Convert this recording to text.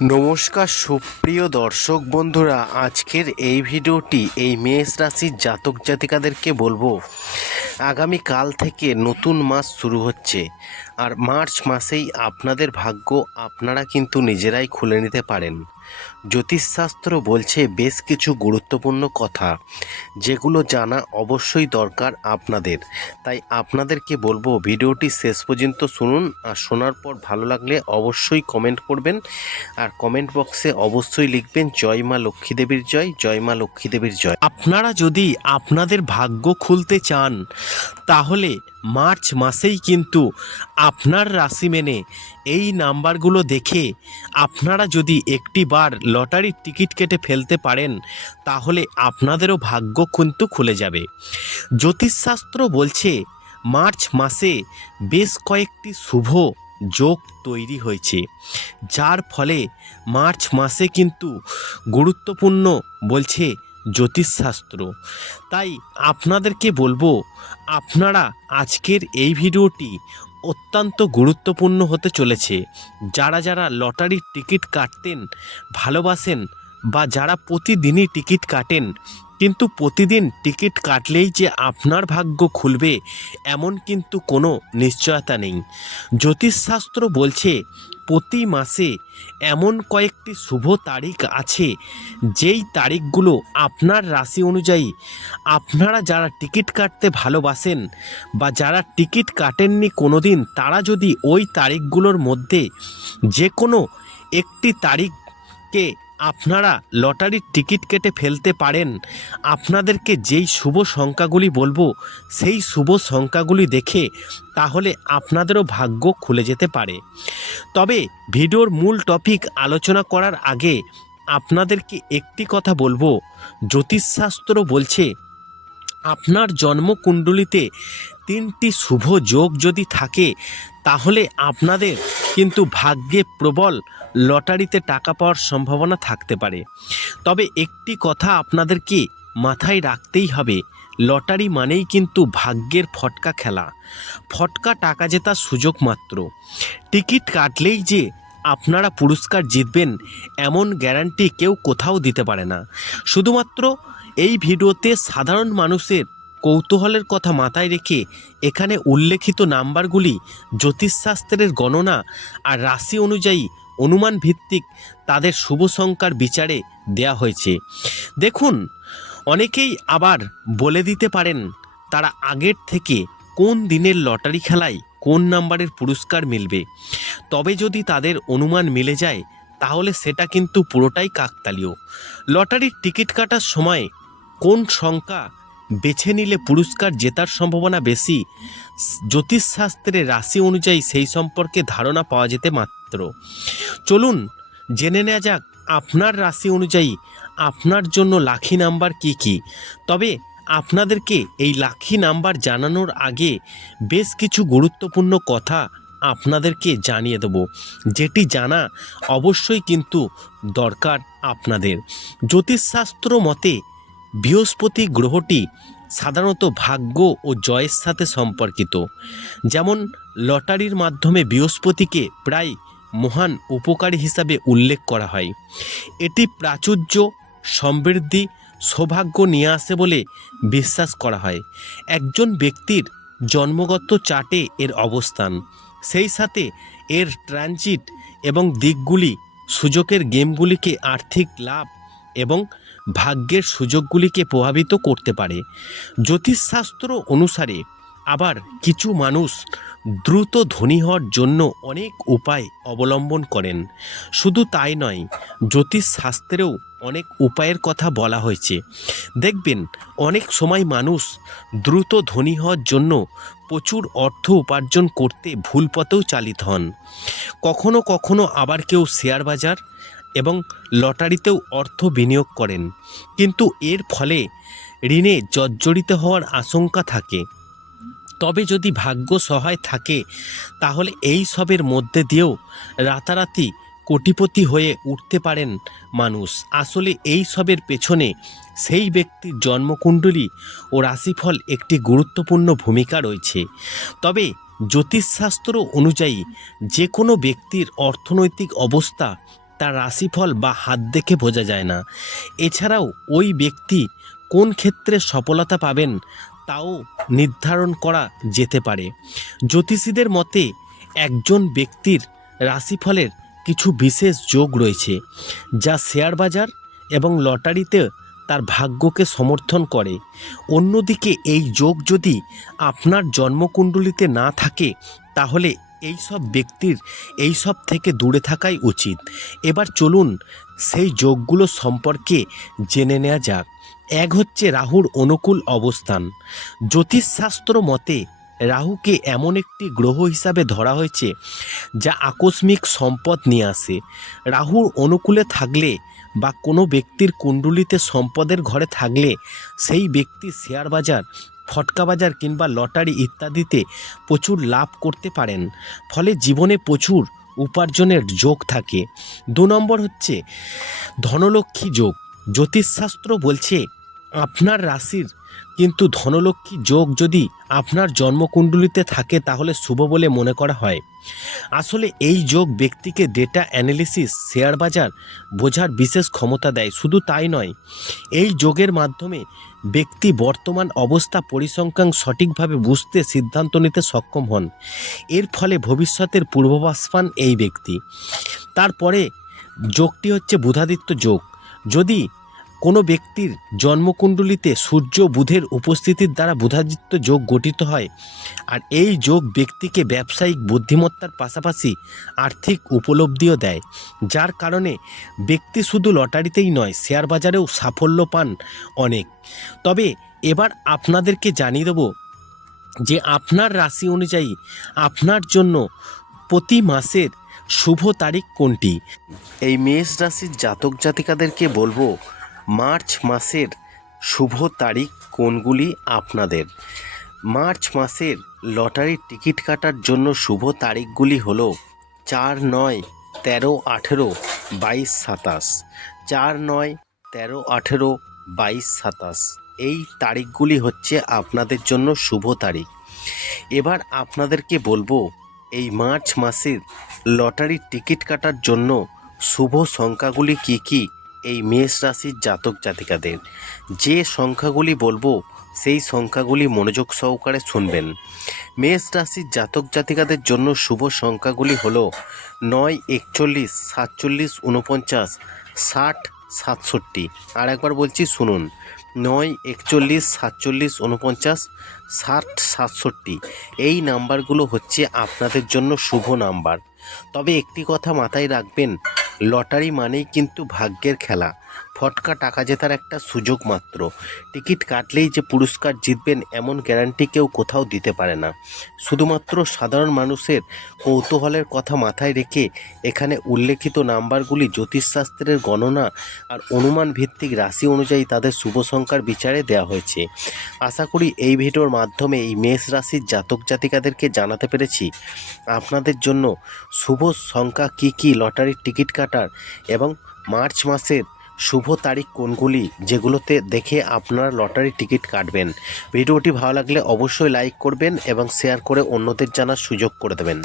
নমস্কার সুপ্রিয় দর্শক বন্ধুরা, আজকের এই ভিডিওটি এই মেষ রাশির জাতক জাতিকাদেরকে বলব। আগামী কাল থেকে নতুন মাস শুরু হচ্ছে, আর মার্চ মাসেই আপনাদের ভাগ্য আপনারা কিন্তু নিজেরাই খুলে নিতে পারেন। জ্যোতিষশাস্ত্র বলছে বেশ কিছু গুরুত্বপূর্ণ কথা, যেগুলো জানা অবশ্যই দরকার আপনাদের। তাই আপনাদেরকে বলব ভিডিওটি শেষ পর্যন্ত শুনুন আর শোনার পর ভালো লাগলে অবশ্যই কমেন্ট করবেন। আর কমেন্ট বক্সে অবশ্যই লিখবেন, জয় মা লক্ষ্মী দেবীর জয় জয় মা লক্ষ্মী দেবীর জয়। আপনারা যদি আপনাদের ভাগ্য খুলতে চান, তাহলে মার্চ মাসেই কিন্তু আপনার রাশি মেনে এই নাম্বারগুলো দেখে আপনারা যদি একটি বার লটারির টিকিট কেটে ফেলতে পারেন, তাহলে আপনাদেরও ভাগ্য কিন্তু খুলে যাবে। জ্যোতিষশাস্ত্র বলছে, মার্চ মাসে বেশ কয়েকটি শুভ যোগ তৈরি হয়েছে, যার ফলে মার্চ মাসে কিন্তু গুরুত্বপূর্ণ বলছে জ্যোতিষশাস্ত্র। তাই আপনাদেরকে বলব, আপনারা আজকের এই ভিডিওটি অত্যন্ত গুরুত্বপূর্ণ হতে চলেছে। যারা যারা লটারির টিকিট কাটতেন, ভালোবাসেন বা যারা প্রতিদিনই টিকিট কাটেন, কিন্তু প্রতিদিন টিকিট কাটলেই যে আপনার ভাগ্য খুলবে, এমন কিন্তু কোনো নিশ্চয়তা নেই। জ্যোতিষশাস্ত্র বলছে প্রতি মাসে এমন কয়েকটি শুভ তারিখ আছে, যেই তারিখগুলো আপনার রাশি অনুযায়ী আপনারা যারা টিকিট কাটতে ভালোবাসেন বা যারা টিকিট কাটেননি কোনো দিন তারা যদি ওই তারিখগুলোর মধ্যে যে কোনো একটি তারিখকে আপনারা লটারির টিকিট কেটে ফেলতে পারেন। আপনাদেরকে যেই শুভ সংখ্যাগুলি বলব, সেই শুভ সংখ্যাগুলি দেখে তাহলে আপনাদেরও ভাগ্য খুলে যেতে পারে। তবে ভিডিওর মূল টপিক আলোচনা করার আগে আপনাদেরকে একটি কথা বলব। জ্যোতিষশাস্ত্র বলছে আপনার জন্মকুণ্ডলিতে তিনটি শুভ যোগ যদি থাকে, তাহলে আপনাদের কিন্তু ভাগ্যে প্রবল লটারিতে টাকা পাওয়ার সম্ভাবনা থাকতে পারে। তবে একটি কথা আপনাদেরকে মাথায় রাখতেই হবে, লটারি মানেই কিন্তু ভাগ্যের ফটকা খেলা। ফটকা টাকা জেতার সুযোগ মাত্র। টিকিট কাটলেই যে আপনারা পুরস্কার জিতবেন, এমন গ্যারান্টি কেউ কোথাও দিতে পারে না। শুধুমাত্র এই ভিডিওতে সাধারণ মানুষের কৌতূহলের কথা মাথায় রেখে এখানে উল্লেখিত নাম্বারগুলি জ্যোতিষশাস্ত্রের গণনা আর রাশি অনুযায়ী অনুমান ভিত্তিক তাদের শুভ সংখ্যার বিচারে দেয়া হয়েছে। দেখুন, অনেকেই আবার বলে দিতে পারেন তারা আগের থেকে কোন দিনের লটারি খেলায় কোন নাম্বারের পুরস্কার মিলবে। তবে যদি তাদের অনুমান মিলে যায়, তাহলে সেটা কিন্তু পুরোটাই কাকতালীয়। লটারির টিকিট কাটার সময় কোন সংখ্যা বেছে নিলে পুরস্কার জেতার সম্ভাবনা বেশি? জ্যোতিষশাস্ত্রের রাশি অনুযায়ী সেই সম্পর্কে ধারণা পাওয়া যেতে মাত্র। চলুন জেনে নেওয়া যাক আপনার রাশি অনুযায়ী আপনার জন্য লাখি নাম্বার কি কি। তবে আপনাদেরকে এই লাখি নাম্বার জানানোর আগে বেশ কিছু গুরুত্বপূর্ণ কথা আপনাদেরকে জানিয়ে দেব। যেটি জানা অবশ্যই কিন্তু দরকার আপনাদের। জ্যোতিষশাস্ত্র মতে বৃহস্পতি গ্রহটি সাধারণত ভাগ্য ও জয়ের সাথে সম্পর্কিত। যেমন, লটারির মাধ্যমে বৃহস্পতিকে প্রায় মহান উপকারী হিসাবে উল্লেখ করা হয়। এটি প্রাচুর্য, সমৃদ্ধি, সৌভাগ্য নিয়ে আসে বলে বিশ্বাস করা হয়। একজন ব্যক্তির জন্মগত চার্টে এর অবস্থান, সেই সাথে এর ট্রানজিট এবং দিকগুলি, সুযোগের গেমগুলিকে আর্থিক লাভ এবং ভাগ্যের সুযোগগুলিকে প্রভাবিত করতে পারে। জ্যোতিষশাস্ত্র অনুসারে আবার কিছু মানুষ দ্রুত ধনী হওয়ার জন্য অনেক উপায় অবলম্বন করেন। শুধু তাই নয়, জ্যোতিষশাস্ত্রেও অনেক উপায়ের কথা বলা হয়েছে। দেখবেন, অনেক সময় মানুষ দ্রুত ধনী হওয়ার জন্য প্রচুর অর্থ উপার্জন করতে ভুল পথেও চালিত হন। কখনো কখনো আবার কেউ শেয়ার বাজার এবং লটারিতেও অর্থ বিনিয়োগ করেন। কিন্তু এর ফলে ঋণে জর্জরিত হওয়ার আশঙ্কা থাকে। তবে যদি ভাগ্য সহায় থাকে, তাহলে এই সবের মধ্যে দিয়েও রাতারাতি কোটিপতি হয়ে উঠতে পারেন মানুষ। আসলে এই সবের পেছনে সেই ব্যক্তির জন্মকুণ্ডলী ও রাশিফল একটি গুরুত্বপূর্ণ ভূমিকা রয়েছে। তবে জ্যোতিষশাস্ত্র অনুযায়ী যে কোনো ব্যক্তির অর্থনৈতিক অবস্থা তার রাশিফল বা হাত দেখে বোঝা যায় না। এছাড়াও ওই ব্যক্তি কোন ক্ষেত্রে সফলতা পাবেন তাও নির্ধারণ করা যেতে পারে। জ্যোতিষীদের মতে একজন ব্যক্তির রাশিফলের কিছু বিশেষ যোগ রয়েছে, যা শেয়ার বাজার এবং লটারিতে তার ভাগ্যকে সমর্থন করে। অন্যদিকে এই যোগ যদি আপনার জন্মকুণ্ডলিতে না থাকে, তাহলে এই সব ব্যক্তির এই সব থেকে দূরে থাকাই উচিত। এবার চলুন সেই যোগগুলো সম্পর্কে জেনে নেওয়া যাক। এক হচ্ছে রাহুর অনুকূল অবস্থান। জ্যোতিষশাস্ত্র মতে রাহুকে এমন একটি গ্রহ হিসাবে ধরা হয়েছে যা আকস্মিক সম্পদ নিয়ে আসে। রাহুর অনুকূলে থাকলে বা কোনো ব্যক্তির কুণ্ডুলিতে সম্পদের ঘরে থাকলে সেই ব্যক্তি শেয়ার বাজার ফটকা বাজার কিংবা লটারি ইত্যাদিতে প্রচুর লাভ করতে পারেন। ফলে জীবনে প্রচুর উপার্জনের যোগ থাকে। দু নম্বর হচ্ছে ধনলক্ষ্মী যোগ। জ্যোতিষশাস্ত্র বলছে, আপনার রাশির কিন্তু ধনলক্ষ্মী যোগ যদি আপনার জন্মকুণ্ডলিতে থাকে, তাহলে শুভ বলে মনে করা হয়। আসলে এই যোগ ব্যক্তিকে ডেটা অ্যানালিসিস শেয়ার বাজার বোঝার বিশেষ ক্ষমতা দেয়। শুধু তাই নয়, এই যোগের মাধ্যমে ব্যক্তি বর্তমান অবস্থা পরিসংখ্যান সঠিকভাবে বুঝতে সিদ্ধান্ত নিতে সক্ষম হন। এর ফলে ভবিষ্যতের পূর্বাভাস পান এই ব্যক্তি। তারপরে যোগটি হচ্ছে বুধাদিত্য যোগ। যদি কোনো ব্যক্তির জন্মকুণ্ডলিতে সূর্য বুধের উপস্থিতির দ্বারা বুধাদিত্য যোগ গঠিত হয় আর এই যোগ ব্যক্তিকে ব্যবসায়িক বুদ্ধিমত্তার পাশাপাশি আর্থিক উপলব্ধিও দেয়, যার কারণে ব্যক্তি শুধু লটারিতেই নয়, শেয়ার বাজারেও সাফল্য পান অনেক। তবে এবার আপনাদেরকে জানিয়ে দেবো যে আপনার রাশি অনুযায়ী আপনার জন্য প্রতি মাসের শুভ তারিখ কোনটি? এই মেষ রাশির জাতক জাতিকাদেরকে বলব মার্চ মাসের শুভ তারিখ কোনগুলি আপনাদের? মার্চ মাসের লটারির টিকিট কাটার জন্য শুভ তারিখগুলি হলো চার নয় তেরো আঠেরো বাইশ সাতাশ। চার নয় তেরো আঠেরো বাইশ সাতাশ। এই তারিখগুলি হচ্ছে আপনাদের জন্য শুভ তারিখ। এবার আপনাদেরকে বলব, এই মার্চ মাসের লটারির টিকিট কাটার জন্য শুভ সংখ্যাগুলি কি কি? এই মেষ রাশির জাতক জাতিকাদের। যে সংখ্যাগুলি বলব, সেই সংখ্যাগুলি মনোযোগ সহকারে শুনবেন। মেষ রাশির জাতক জাতিকাদের জন্য শুভ সংখ্যাগুলি হল নয়, একচল্লিশ, সাতচল্লিশ উনপঞ্চাশ ষাট, সাতষট্টি। আর একবার বলছি, শুনুন, নয়, একচল্লিশ, সাতচল্লিশ উনপঞ্চাশ ষাট, সাতষট্টি। এই নাম্বারগুলো হচ্ছে আপনাদের জন্য শুভ নাম্বার। তবে একটি কথা মাথায় রাখবেন, লটারি মানেই কিন্তু ভাগ্যের খেলা। ফটকা টাকা জেতার একটা সুযোগ মাত্র। টিকিট কাটলেই যে পুরস্কার জিতবেন এমন গ্যারান্টি কেউ কোথাও দিতে পারে না। শুধুমাত্র সাধারণ মানুষের কৌতূহলের কথা মাথায় রেখে এখানে উল্লেখিত নাম্বারগুলি জ্যোতিষশাস্ত্রের গণনা আর অনুমান ভিত্তিক রাশি অনুযায়ী তাদের শুভ সংখ্যার বিচারে দেওয়া হয়েছে। আশা করি এই ভিডিওর মাধ্যমে এই মেষ রাশির জাতক জাতিকাদেরকে জানাতে পেরেছি। আপনাদের জন্য শুভ সংখ্যা কি কি? লটারির টিকিট কাটার এবং মার্চ মাসের শুভ তারিখ কোনগুলি? যেগুলোতে দেখে আপনারা লটারি টিকিট কাটবেন। ভিডিওটি ভালো লাগলে অবশ্যই লাইক করবেন এবং শেয়ার করে অন্যদের জানার সুযোগ করে দেবেন।